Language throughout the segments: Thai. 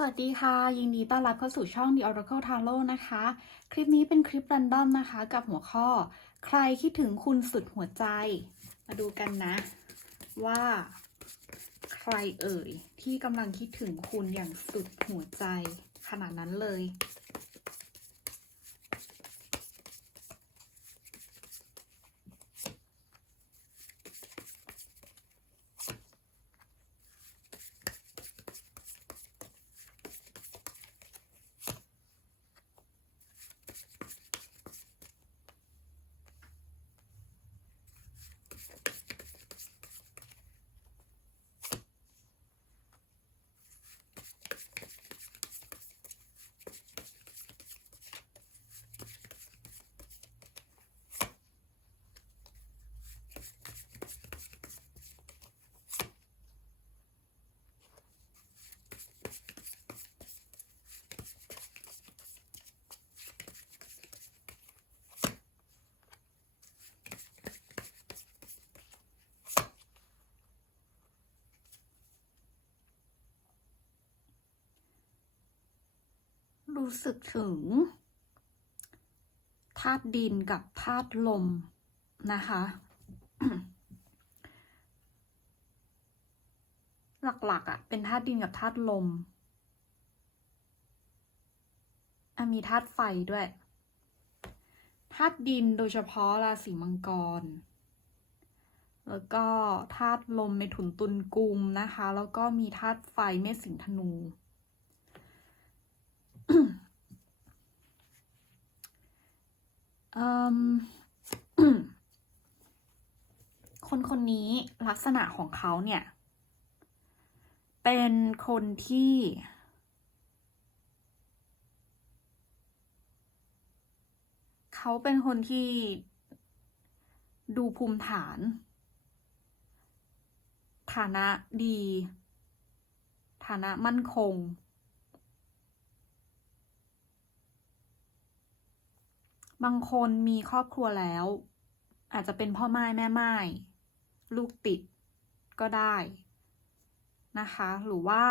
สวัสดีค่ะ ยินดีต้อนรับเข้าสู่ช่อง The Oracle Tarot นะคะ คลิปนี้เป็นคลิปรันดอมนะคะ กับหัวข้อ ใครคิดถึงคุณสุดหัวใจ มาดูกันนะ ว่า ใครเอ่ย ที่กำลังคิดถึงคุณอย่างสุดหัวใจ ขนาดนั้นเลย รู้สึกถึงธาตุดินกับธาตุลมนะคะ หลักๆอะ่ะ เป็นธาตุดินกับธาตุลมมีธาตุไฟด้วยธาตุดินโดยเฉพาะราศีมังกร แล้วก็ธาตุลมเมถุนตุลกุมนะคะ แล้วก็มีธาตุไฟเมษสิงธนู คนคนนี้ลักษณะของเขาเนี่ย เป็นคนที่เขาเป็นคนที่ดูภูมิฐาน ฐานะดี ฐานะมั่นคง บางคนมีครอบครัวแล้ว อาจจะเป็นพ่อไม้แม่ไม้ลูกติดก็ได้นะคะ หรือว่า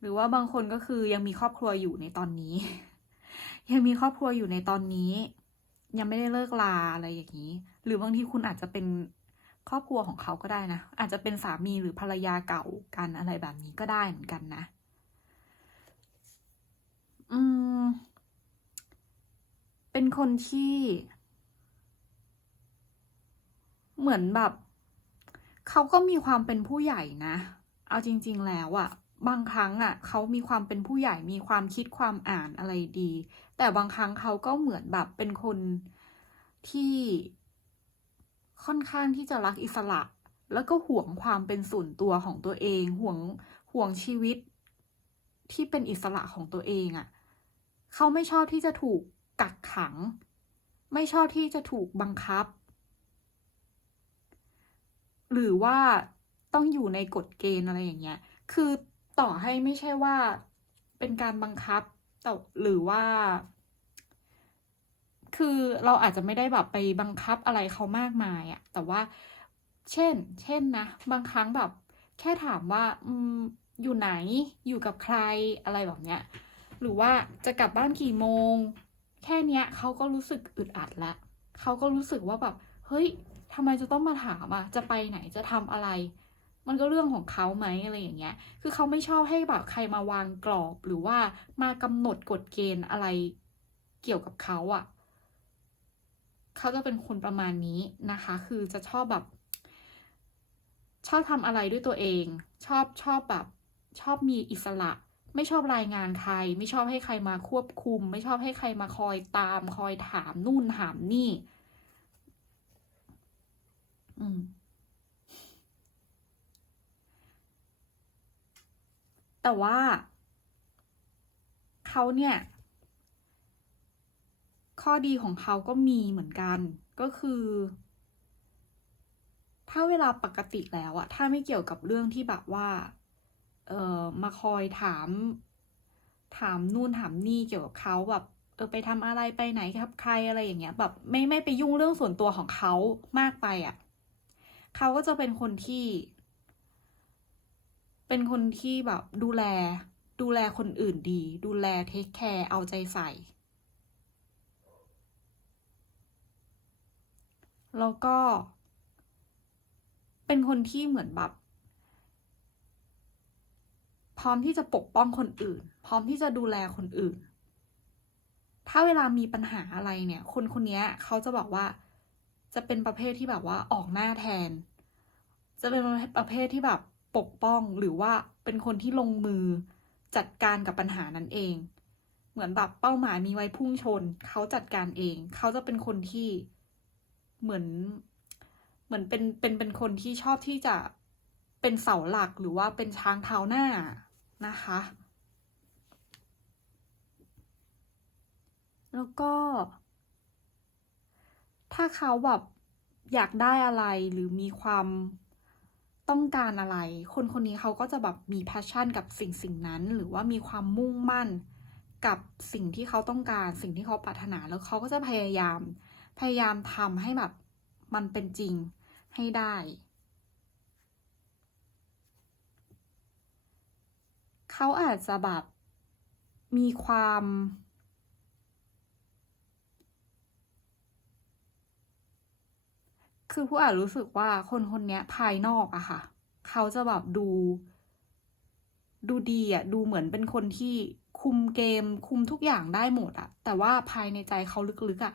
หรือว่าบางคนก็คือยังมีครอบครัวอยู่ในตอนนี้ ยังมีครอบครัวอยู่ในตอนนี้ ยังไม่ได้เลิกลาอะไรอย่างนี้ หรือบางทีคุณอาจจะเป็นครอบครัวของเขาก็ได้นะ อาจจะเป็นสามีหรือภรรยาเก่ากันอะไรแบบนี้ก็ได้เหมือนกันนะ อืม เป็นคนที่ เหมือนแบบ เขาก็มีความเป็นผู้ใหญ่นะ เอาจริง ๆ แล้วอะบางครั้งอะเขามีความเป็นผู้ใหญ่มีความคิดความอ่านอะไรดี แต่บางครั้งเขาก็เหมือนแบบเป็นคนที่ค่อนข้างที่จะรักอิสระ แล้วก็ห่วงความเป็นส่วนตัวของตัวเอง ห่วงห่วงชีวิตที่เป็นอิสระของตัวเองอะเขาไม่ชอบที่จะถูก กักขัง ไม่ชอบที่จะถูกบังคับ หรือว่าต้องอยู่ในกฎเกณฑ์อะไรอย่างเงี้ย คือต่อให้ไม่ใช่ว่าเป็นการบังคับแต่หรือว่า คือเราอาจจะไม่ได้แบบไปบังคับอะไรเขามากมายอะแต่ว่า เช่น เช่นนะ บางครั้งแบบ แค่ถามว่าอืมอยู่ไหนอยู่กับใครอะไรแบบเนี้ย หรือว่าจะกลับบ้านกี่โมง แค่เนี้ยเขาก็รู้สึกอึดอัดละเขาก็รู้สึกว่าแบบเฮ้ยทำไมจะต้องมาถามอะจะไปไหนจะทำอะไร มันก็เรื่องของเขาไหมอะไรอย่างเงี้ย คือเขาไม่ชอบให้แบบใครมาวางกรอบหรือว่ามากำหนดกฎเกณฑ์อะไรเกี่ยวกับเขาอะเขาจะเป็นคนประมาณนี้นะคะ คือจะชอบแบบ ชอบทำอะไรด้วยตัวเอง ชอบชอบแบบ ชอบมีอิสระ ไม่ชอบรายงานใคร ไม่ชอบให้ใครมาควบคุม ไม่ชอบให้ใครมาคอยตาม คอยถามนู่นถามนี่ อืม แต่ว่า เขาเนี่ย ข้อดีของเขาก็มีเหมือนกัน ก็คือ ถ้าเวลาปกติแล้วอะถ้าไม่เกี่ยวกับเรื่องที่แบบว่า เออมาคอยถาม ถามนู่นถามนี่เกี่ยวกับเขาแบบเออไปทำอะไรไปไหนครับใครอะไรอย่างเงี้ย แบบไม่ไม่ไปยุ่งเรื่องส่วนตัวของเขามากไปอะ่ะเขาก็จะเป็นคนที่ เป็นคนที่แบบดูแล ดูแลคนอื่นดี ดูแลเทคแคร์เอาใจใส่ แล้วก็ เป็นคนที่เหมือนแบบ พร้อมที่จะปกป้องคนอื่น พร้อมที่จะดูแลคนอื่น ถ้าเวลามีปัญหาอะไรเนี่ย คนคนนี้เขาจะบอกว่า จะเป็นประเภทที่แบบว่าออกหน้าแทน จะเป็นประเภทที่แบบปกป้องหรือว่าเป็นคนที่ลงมือจัดการกับปัญหานั้นเอง เหมือนแบบเป้าหมายมีไว้พุ่งชน เขาจัดการเอง เขาจะเป็นคนที่เหมือนเหมือนเป็นเป็นเป็นคนที่ชอบที่จะเป็นเสาหลักหรือว่าเป็นช้างเท้าหน้า นะคะ แล้วก็ ถ้าเขาแบบอยากได้อะไรหรือมีความต้องการอะไร คนคนนี้เขาก็จะแบบมี passion กับสิ่งสิ่งนั้น หรือว่ามีความมุ่งมั่นกับสิ่งที่เขาต้องการ สิ่งที่เขาปรารถนาแล้วเขาก็จะพยายามพยายามทำให้แบบมันเป็นจริงให้ได้ เขาอาจจะแบบมีความ คือผู้อ่านรู้สึกว่าคนคนนี้ภายนอกอะค่ะ เขาจะแบบดู ดูดีอะดูเหมือนเป็นคนที่คุมเกมคุมทุกอย่างได้หมดอะแต่ว่าภายในใจเขาลึกๆอะ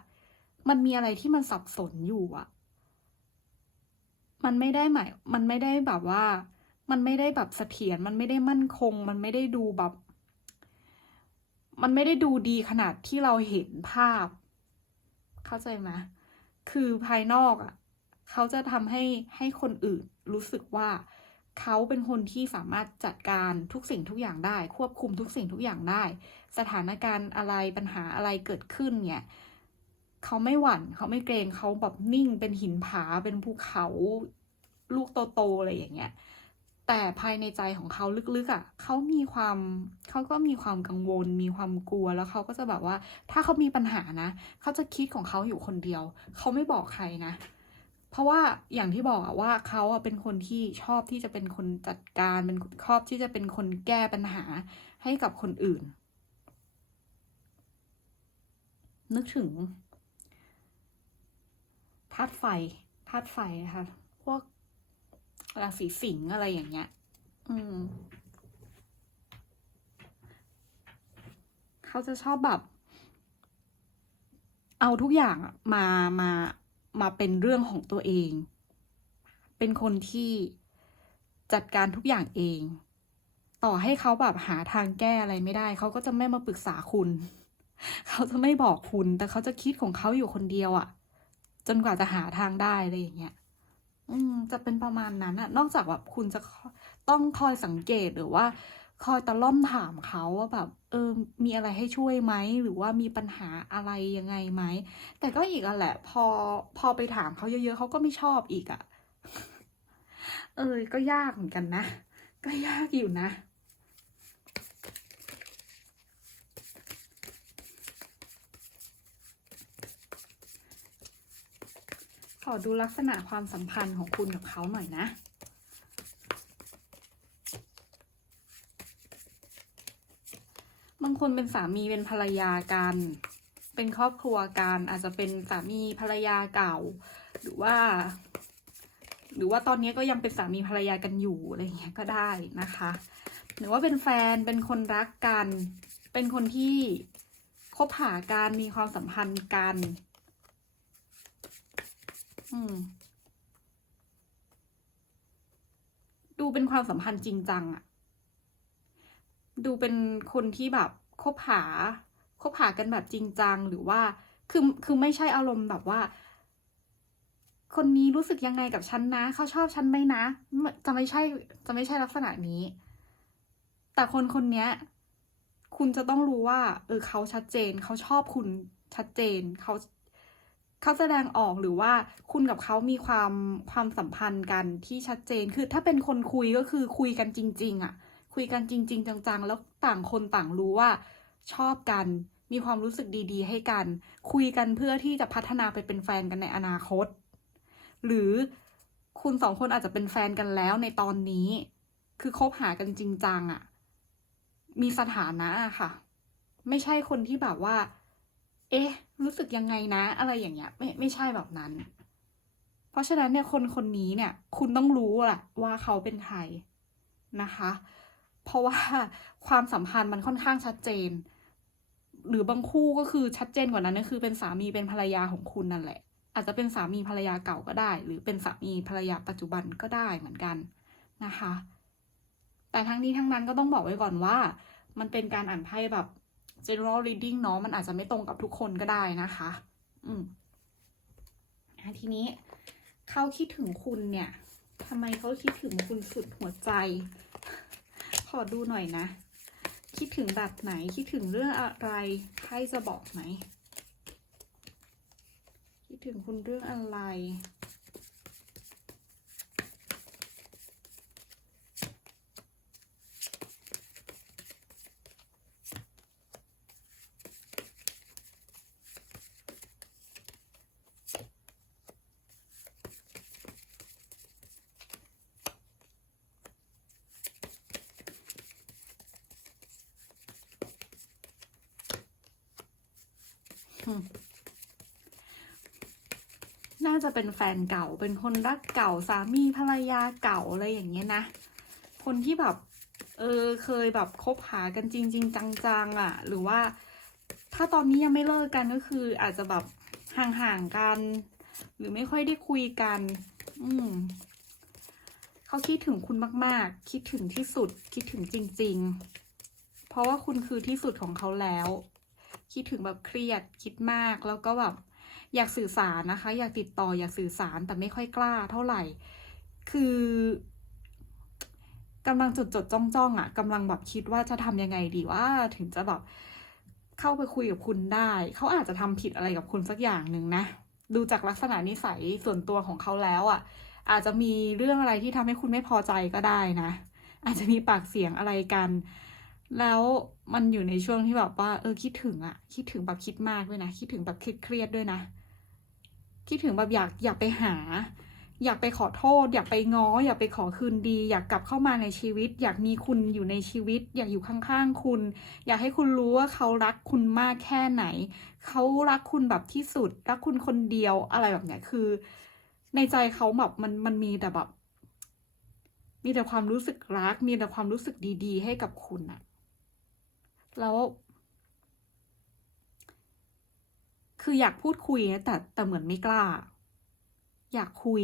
มันมีอะไรที่มันสับสนอยู่อะมันไม่ได้หมาย มันไม่ได้แบบว่า มันไม่ได้แบบเสถียรมันไม่ได้มั่นคง มันไม่ได้ดูแบบ มันไม่ได้ดูดีขนาดที่เราเห็นภาพ เข้าใจไหมคือภายนอกอะเขาจะทำให้ให้คนอื่นรู้สึกว่าเขาเป็นคนที่สามารถจัดการทุกสิ่งทุกอย่างได้ ควบคุมทุกสิ่งทุกอย่างได้ สถานการณ์อะไรปัญหาอะไรเกิดขึ้นเนี่ยเขาไม่หวั่นเขาไม่เกรงเขาแบบนิ่งเป็นหินผาเป็นภูเขา ลูกโตๆอะไรอย่างเงี้ย แต่ภายในใจของเขาลึกๆอะ่ะเขามีความเขาก็มีความกังวล มีความกลัวแล้วเขาก็จะแบบว่า ถ้าเขามีปัญหานะเขาจะคิดของเขาอยู่คนเดียว เขาไม่บอกใครนะ เพราะว่าอย่างที่บอกอะว่าเขาอะเป็นคนที่ชอบที่จะเป็นคนจัดการเป็นชอบที่จะเป็นคนแก้ปัญหาให้กับคนอื่น นึกถึงธาตุไฟธาตุไฟนะคะพวก ราศีสิงห์อะไรอย่างเงี้ย อืม เขาจะชอบแบบ เอาทุกอย่างมามามาเป็นเรื่องของตัวเอง เป็นคนที่จัดการทุกอย่างเอง ต่อให้เขาแบบหาทางแก้อะไรไม่ได้ เขาก็จะไม่มาปรึกษาคุณ เขาจะไม่บอกคุณ แต่เขาจะคิดของเขาอยู่คนเดียวอะจนกว่าจะหาทางได้อะไรอย่างเงี้ย อืมจะเป็นประมาณนั้นอะนอกจากแบบคุณจะต้องคอยสังเกตหรือว่า คอยตะล่อมถามเขาว่าแบบ เออ มีอะไรให้ช่วยไหมหรือว่ามีปัญหาอะไรยังไงไหม แต่ก็อีกอะแหละ พอพอไปถามเขาเยอะๆเขาก็ไม่ชอบอีกอะเออ ก็ยากเหมือนกันนะ ก็ยากอยู่นะ ขอดูลักษณะความสัมพันธ์ของคุณกับเขาหน่อยนะ บางคนเป็นสามีเป็นภรรยากัน เป็นครอบครัวกันอาจจะเป็นสามีภรรยาเก่า หรือว่า หรือว่าตอนนี้ก็ยังเป็นสามีภรรยากันอยู่อะไรเงี้ยก็ได้นะคะ หรือว่าเป็นแฟนเป็นคนรักกัน เป็นคนที่คบหากันมีความสัมพันธ์กัน อืม ดูเป็นความสัมพันธ์จริงจังอะดูเป็นคนที่แบบคบหาคบหากันแบบจริงจังหรือว่า คือคือไม่ใช่อารมณ์แบบว่า คนนี้รู้สึกยังไงกับฉันนะ เขาชอบฉันไหมนะ จะไม่ใช่ จะไม่ใช่ลักษณะนี้ แต่คนคนนี้คุณจะต้องรู้ว่า เออเขาชัดเจน เขาชอบคุณชัดเจน เขา เขาแสดงออกหรือว่าคุณกับเขามีความความสัมพันธ์กันที่ชัดเจนคือถ้าเป็นคนคุยก็คือคุยกันจริง ๆอะคุยกันจริง ๆ จังๆ แล้วต่างคนต่างรู้ว่าชอบกันมีความรู้สึกดีๆ ให้กัน คุยกันเพื่อที่จะพัฒนาไปเป็นแฟนกันในอนาคต หรือคุณสองคนอาจจะเป็นแฟนกันแล้วในตอนนี้ คือคบหากันจริงจังอะมีสถานะอะค่ะ ไม่ใช่คนที่แบบว่า เอ๊ะ รู้สึกยังไงนะ อะไรอย่างเงี้ย ไม่ไม่ใช่แบบนั้น เพราะฉะนั้นเนี่ยคนคนนี้เนี่ย คุณต้องรู้แหละว่าเขาเป็นใครนะคะ เพราะว่าความสัมพันธ์มันค่อนข้างชัดเจน หรือบางคู่ก็คือชัดเจนกว่านั้นก็คือเป็นสามีเป็นภรรยาของคุณนั่นแหละ อาจจะเป็นสามีภรรยาเก่าก็ได้ หรือเป็นสามีภรรยาปัจจุบันก็ได้เหมือนกันนะคะ แต่ทั้งนี้ทั้งนั้นก็ต้องบอกไว้ก่อนว่า มันเป็นการอ่านไพ่แบบ general reading เนาะมันอาจจะไม่ตรงกับทุกคนก็ได้นะคะ อืมอะทีนี้เขาคิดถึงคุณเนี่ยทำไมเขาคิดถึงคุณสุดหัวใจ ขอดูหน่อยนะ คิดถึงแบบไหนคิดถึงเรื่องอะไรไพ่จะบอกไหม คิดถึงคุณเรื่องอะไร น่าจะเป็นแฟนเก่า เป็นคนรักเก่า สามีภรรยาเก่าอะไรอย่างเงี้ยนะ คนที่แบบ เออ เคยแบบคบหากันจริงๆจังๆอะ่ะ หรือว่า ถ้าตอนนี้ยังไม่เลิกกันก็คือ อาจจะแบบห่างๆกัน หรือไม่ค่อยได้คุยกัน อืมเขาคิดถึงคุณมาก ๆ คิดถึงที่สุด คิดถึงจริง ๆ เพราะว่าคุณคือที่สุดของเขาแล้ว คิดถึงแบบเครียดคิดมากแล้วก็แบบอยากสื่อสารนะคะ อยากติดต่ออยากสื่อสารแต่ไม่ค่อยกล้าเท่าไหร่ คือกำลังจดจดจ้องจ้องอะกำลังแบบคิดว่าจะทำยังไงดีว่าถึงจะแบบเข้าไปคุยกับคุณได้ เขาอาจจะทำผิดอะไรกับคุณสักอย่างหนึ่งนะ ดูจากลักษณะนิสัยส่วนตัวของเขาแล้วอะอาจจะมีเรื่องอะไรที่ทำให้คุณไม่พอใจก็ได้นะ อาจจะมีปากเสียงอะไรกัน แล้วมันอยู่ในช่วงที่แบบว่า เออคิดถึงอะคิดถึงแบบคิดมากด้วยนะ คิดถึงแบบเครียดด้วยนะ คิดถึงแบบอยากอยากไปหา อยากไปขอโทษ อยากไปง้อ อยากไปขอคืนดี อยากกลับเข้ามาในชีวิต อยากมีคุณอยู่ในชีวิต อยากอยู่ข้างๆคุณ อยากให้คุณรู้ว่าเขารักคุณมากแค่ไหน เขารักคุณแบบที่สุด รักคุณคนเดียวอะไรแบบเนี้ยคือ ในใจเขาแบบมันมันมีแต่แบบ มีแต่ความรู้สึกรัก มีแต่ความรู้สึกดี ๆ ให้กับคุณอะ แล้ว คืออยากพูดคุยนะแต่แต่เหมือนไม่กล้า อยากคุย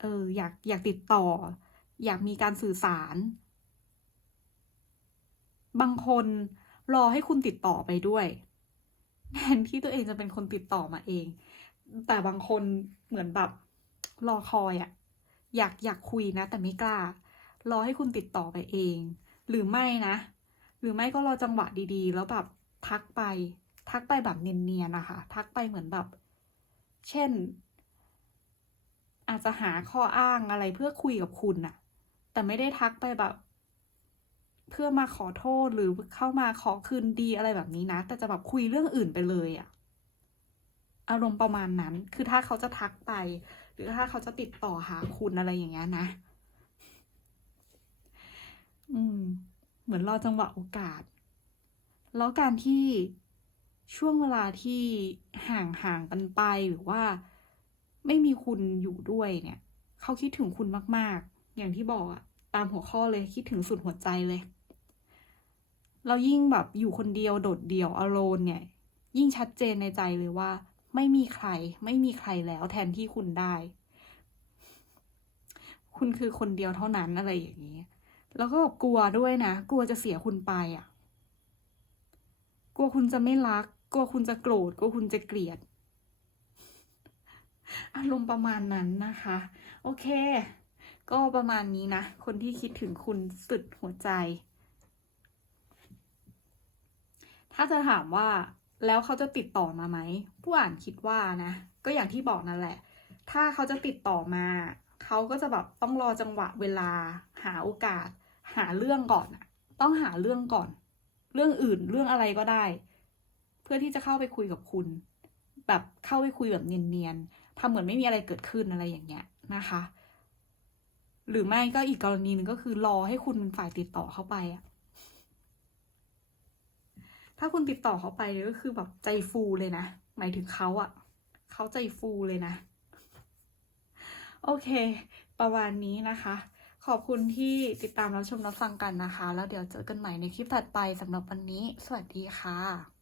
เออ อยากอยากติดต่อ อยากมีการสื่อสาร บางคนรอให้คุณติดต่อไปด้วยแทนที่ตัวเองจะเป็นคนติดต่อมาเอง แต่บางคนเหมือนแบบรอคอยอะอยากอยากคุยนะ แต่ไม่กล้ารอให้คุณติดต่อไปเอง หรือไม่นะ หรือไม่ก็รอจังหวะดีๆ แล้วแบบทักไป ทักไปแบบเนียนๆนะคะ ทักไปเหมือนแบบ เช่น อาจจะหาข้ออ้างอะไรเพื่อคุยกับคุณน่ะ แต่ไม่ได้ทักไปแบบ เพื่อมาขอโทษหรือเข้ามาขอคืนดีอะไรแบบนี้นะ แต่จะแบบคุยเรื่องอื่นไปเลยอะอารมณ์ประมาณนั้น คือถ้าเขาจะทักไป หรือถ้าเขาจะติดต่อหาคุณอะไรอย่างเงี้ยนะ อืม เหมือนรอจังหวะโอกาส แล้วการที่ช่วงเวลาที่ห่างห่างกันไปหรือว่า ไม่มีคุณอยู่ด้วยเนี่ย เขาคิดถึงคุณมาก ๆ อย่างที่บอกอะตามหัวข้อเลยคิดถึงสุดหัวใจเลย เรายิ่งแบบอยู่คนเดียวโดดเดี่ยวอโลนเนี่ย ยิ่งชัดเจนในใจเลยว่า ไม่มีใคร ไม่มีใครแล้วแทนที่คุณได้ คุณคือคนเดียวเท่านั้นอะไรอย่างนี้ แล้วก็กลัวด้วยนะ กลัวจะเสียคุณไปอะ กลัวคุณจะไม่รัก กลัวคุณจะโกรธ กลัวคุณจะเกลียด อารมณ์ประมาณนั้นนะคะ โอเค ก็ประมาณนี้นะ คนที่คิดถึงคุณสุดหัวใจ ถ้าจะถามว่าแล้วเขาจะติดต่อมาไหม ผู้อ่านคิดว่านะ ก็อย่างที่บอกนั่นแหละ ถ้าเขาจะติดต่อมา เขาก็จะแบบต้องรอจังหวะเวลาหาโอกาส หาเรื่องก่อนอะต้องหาเรื่องก่อน เรื่องอื่นเรื่องอะไรก็ได้ เพื่อที่จะเข้าไปคุยกับคุณ แบบเข้าไปคุยแบบเนียนๆทำเหมือนไม่มีอะไรเกิดขึ้นอะไรอย่างเงี้ยนะคะ หรือไม่ก็อีกกรณีหนึ่งก็คือรอให้คุณเป็นฝ่ายติดต่อเข้าไปอะถ้าคุณติดต่อเขาไปเลยก็คือแบบใจฟูเลยนะ หมายถึงเขาอะเขาใจฟูเลยนะ โอเค ประมาณนี้นะคะ ขอบคุณที่ติดตามรับชมรับฟังกันนะคะ แล้วเดี๋ยวเจอกันใหม่ในคลิปถัดไปสำหรับวันนี้ สวัสดีค่ะ